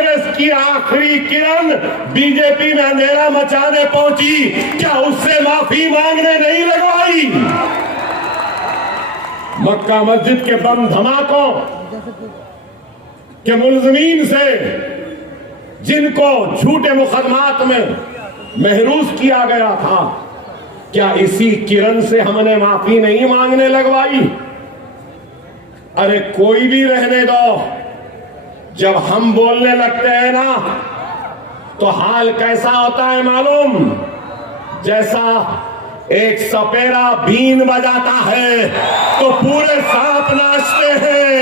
कांग्रेस की आखिरी किरण बीजेपी में अंधेरा मचाने पहुंची, क्या उससे माफी मांगने नहीं लगवाई? मक्का मस्जिद के बम धमाकों के मुलजमीन से जिनको झूठे मुकदमात में महरूज किया गया था, क्या इसी किरण से हमने माफी नहीं मांगने लगवाई? अरे कोई भी रहने दो, जब हम बोलने लगते हैं ना तो हाल कैसा होता है मालूम? जैसा एक सपेरा बीन बजाता है तो पूरे सांप नाचते हैं,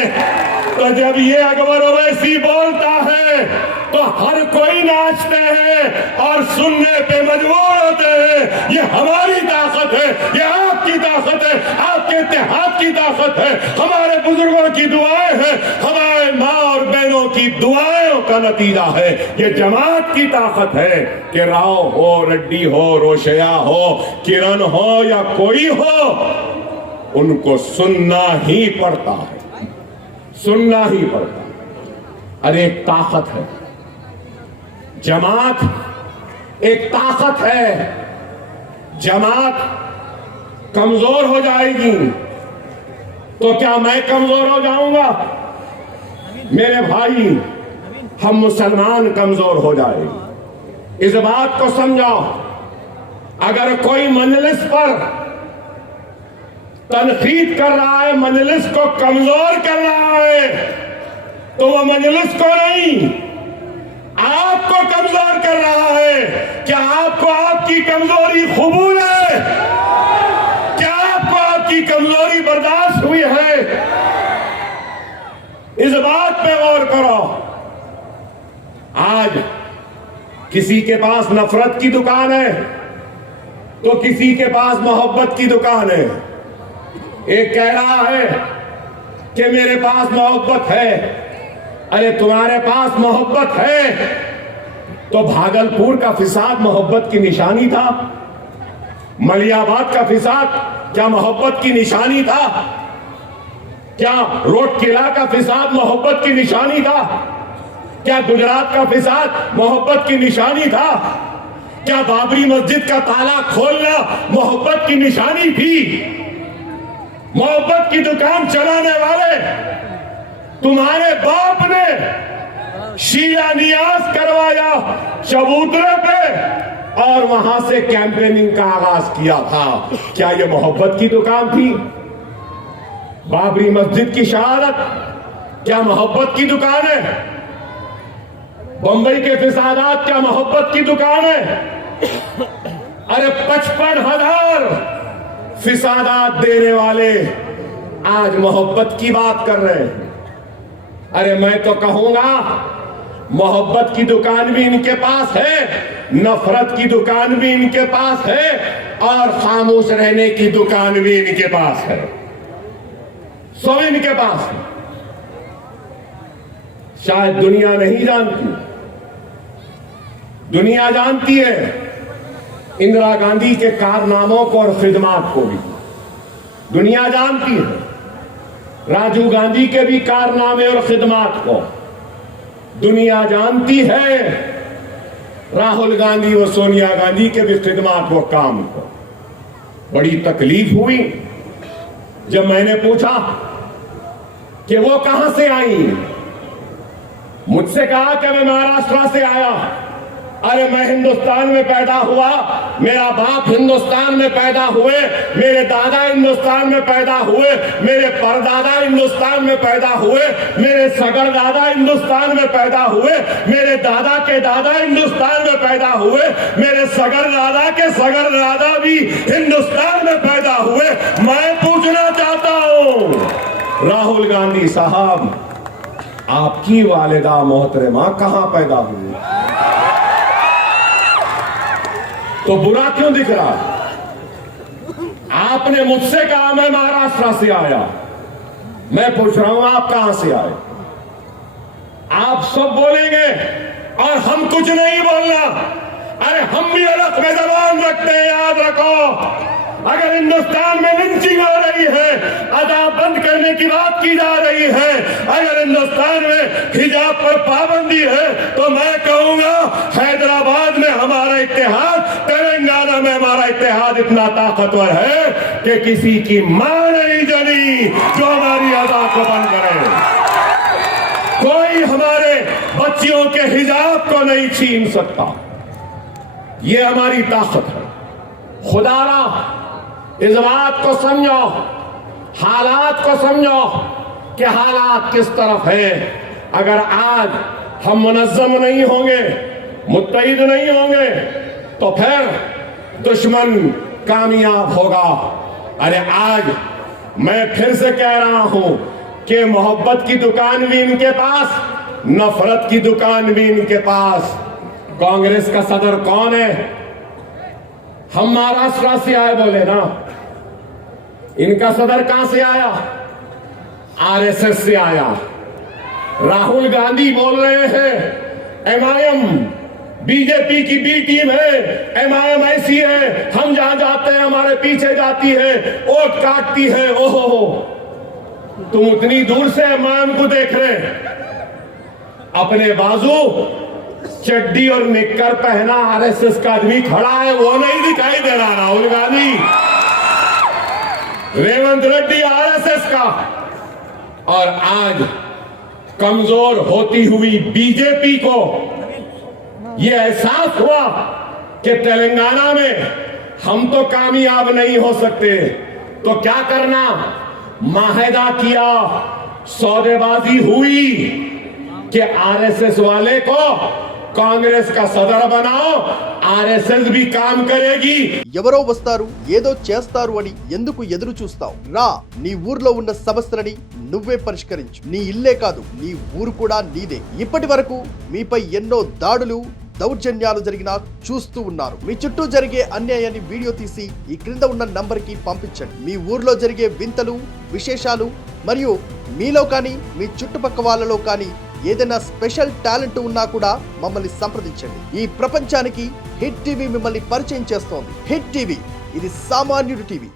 तो जब ये अकबर ओवैसी बोलता है तो हर कोई नाचते हैं और सुनने पे मजबूर होते हैं। ये हमारी ताकत है, ये आपकी ताकत है, आपके इत्तेहाद की ताकत है, हमारे बुजुर्गों की दुआएं हैं, हमारे माँ और बहनों की दुआओं का नतीजा है। ये जमात की ताकत है कि राव हो, रेड्डी हो, रोशया हो, किरण हो या कोई हो, उनको सुनना ही पड़ता है, सुनना ही पड़ता है। अरे एक ताकत है, जमात एक ताकत है। जमात कमजोर हो जाएगी तो क्या मैं कमजोर हो जाऊंगा? मेरे भाई, हम मुसलमान कमजोर हो जाएंगे। इस बात को समझाओ, अगर कोई मजलिस पर तनकीद कर रहा है, मजलिस को कमजोर कर रहा है, तो वह मजलिस को नहीं, आपको कमजोर कर रहा है। क्या आपको आपकी कमजोरी कबूल है? क्या आपको आपकी कमजोरी बर्दाश्त हुई है? इस बात पे गौर करो। आज किसी के पास नफरत की दुकान है तो किसी के पास मोहब्बत की दुकान है। एक कह रहा है कि मेरे पास मोहब्बत है। अरे तुम्हारे पास मोहब्बत है तो भागलपुर का फिसाद मोहब्बत की निशानी था? मलियाबाद का फिसाद क्या मोहब्बत की निशानी था? क्या रोड किला का फिसाद मोहब्बत की निशानी था? क्या गुजरात का फिसाद मोहब्बत की निशानी था? क्या बाबरी मस्जिद का ताला खोलना मोहब्बत की निशानी थी? मोहब्बत की दुकान चलाने वाले तुम्हारे बाप ने शिलान्यास करवाया चबूतरे पे और वहां से कैंपेनिंग का आगाज किया था। क्या यह मोहब्बत की दुकान थी? बाबरी मस्जिद की शहादत क्या मोहब्बत की दुकान है? बंबई के फिसादात क्या मोहब्बत की दुकान है? अरे 55,000 फिसादात देने वाले आज मोहब्बत की बात कर रहे हैं। अरे मैं तो कहूंगा मोहब्बत की दुकान भी इनके पास है, नफरत की दुकान भी इनके पास है और खामोश रहने की दुकान भी इनके पास है। सब इनके पास है। शायद दुनिया नहीं जानती, दुनिया जानती है इंदिरा गांधी के कारनामों को और खिदमात को भी। दुनिया जानती है राजीव गांधी के भी कारनामे और खिदमात को। दुनिया जानती है राहुल गांधी और सोनिया गांधी के भी खिदमात व काम को। बड़ी तकलीफ हुई जब मैंने पूछा कि वो कहां से आई। मुझसे कहा कि मैं महाराष्ट्र से आया। अरे मैं हिंदुस्तान में पैदा हुआ, मेरा बाप हिंदुस्तान में पैदा हुए, मेरे दादा हिंदुस्तान में पैदा हुए, मेरे परदादा हिंदुस्तान में पैदा हुए, मेरे सगर दादा हिंदुस्तान में पैदा हुए, मेरे दादा के दादा हिंदुस्तान में पैदा हुए, मेरे सगर दादा के सगर दादा भी हिंदुस्तान में पैदा हुए। मैं पूछना चाहता हूं राहुल गांधी साहब, आपकी वालिदा मोहतरमा कहां पैदा हुई? तो बुरा क्यों दिख रहा? आपने मुझसे कहा मैं महाराष्ट्र से आया, मैं पूछ रहा हूं आप कहां से आए? आप सब बोलेंगे और हम कुछ नहीं बोलना। अरे हम भी अलग में जबान रखते हैं, याद रखो। अगर हिंदुस्तान में लिंचिंग हो रही है, अदाब बंद करने की बात की जा रही है, अगर हिंदुस्तान में हिजाब पर पाबंदी है, तो मैं कहूंगा हैदराबाद में हमारा इत्तेहाद, तेलंगाना में हमारा इत्तेहाद इतना ताकतवर है कि किसी की मां नहीं जली जो हमारी अदा को बंद करे। कोई हमारे बच्चियों के हिजाब को नहीं छीन सकता। ये हमारी ताकत है। खुदारा इस बात को समझो, हालात को समझो कि हालात किस तरफ है। अगर आज हम मुनज़्ज़म नहीं होंगे, मुत्तहिद नहीं होंगे, तो फिर दुश्मन कामयाब होगा। अरे आज मैं फिर से कह रहा हूं कि मोहब्बत की दुकान भी इनके पास, नफरत की दुकान भी इनके पास। कांग्रेस का सदर कौन है? हम महाराष्ट्र से आए बोले ना, इनका सदर कहां से आया? आरएसएस से आया। राहुल गांधी बोल रहे हैं एमआईएम बीजेपी की बी टीम है, एमआईएम ऐसी है, हम जहां जाते हैं हमारे पीछे जाती है, वोट काटती है। ओहो, तुम उतनी दूर से एमआईएम को देख रहे, अपने बाजू चड्डी और निक्कर पहना आरएसएस का आदमी खड़ा है, वो नहीं दिखाई दे रहा। राहुल गांधी, रेवंत रेड्डी आरएसएस का। और आज कमजोर होती हुई बीजेपी को यह एहसास हुआ कि तेलंगाना में हम तो कामयाब नहीं हो सकते, तो क्या करना? माहिदा किया, सौदेबाजी हुई कि आरएसएस वाले को कांग्रेस का सदर बनाओ, ఆర్ఎస్ఎస్ भी काम करेगी। ఎవరో వస్తారు ఏదో చేస్తారు అని ఎందుకు ఎదురు చూస్తావు? రా, నీ ఊర్లో ఉన్న సమస్యలని నువ్వే పరిష్కరించు. నీ ఇల్లే కాదు, నీ ఊరు కూడా నీదే. ఇప్పటి వరకు మీపై ఎన్నో దాడులు, దౌర్జన్యాలు జరిగినా చూస్తూ ఉన్నారు. మీ చుట్టూ జరిగే అన్యాయాన్ని వీడియో తీసి ఈ క్రింద ఉన్న నంబర్కి పంపించండి. మీ ఊర్లో జరిగే వింతలు, విశేషాలు మరియు మీలో కానీ మీ చుట్టుపక్క వాళ్ళలో కానీ ఏదైనా స్పెషల్ టాలెంట్ ఉన్నా కూడా మమ్మల్ని సంప్రదించండి. ఈ ప్రపంచానికి హిట్ టీవీ మిమ్మల్ని పరిచయం చేస్తోంది. హిట్ టీవీ, ఇది సామాన్యుడి టీవీ.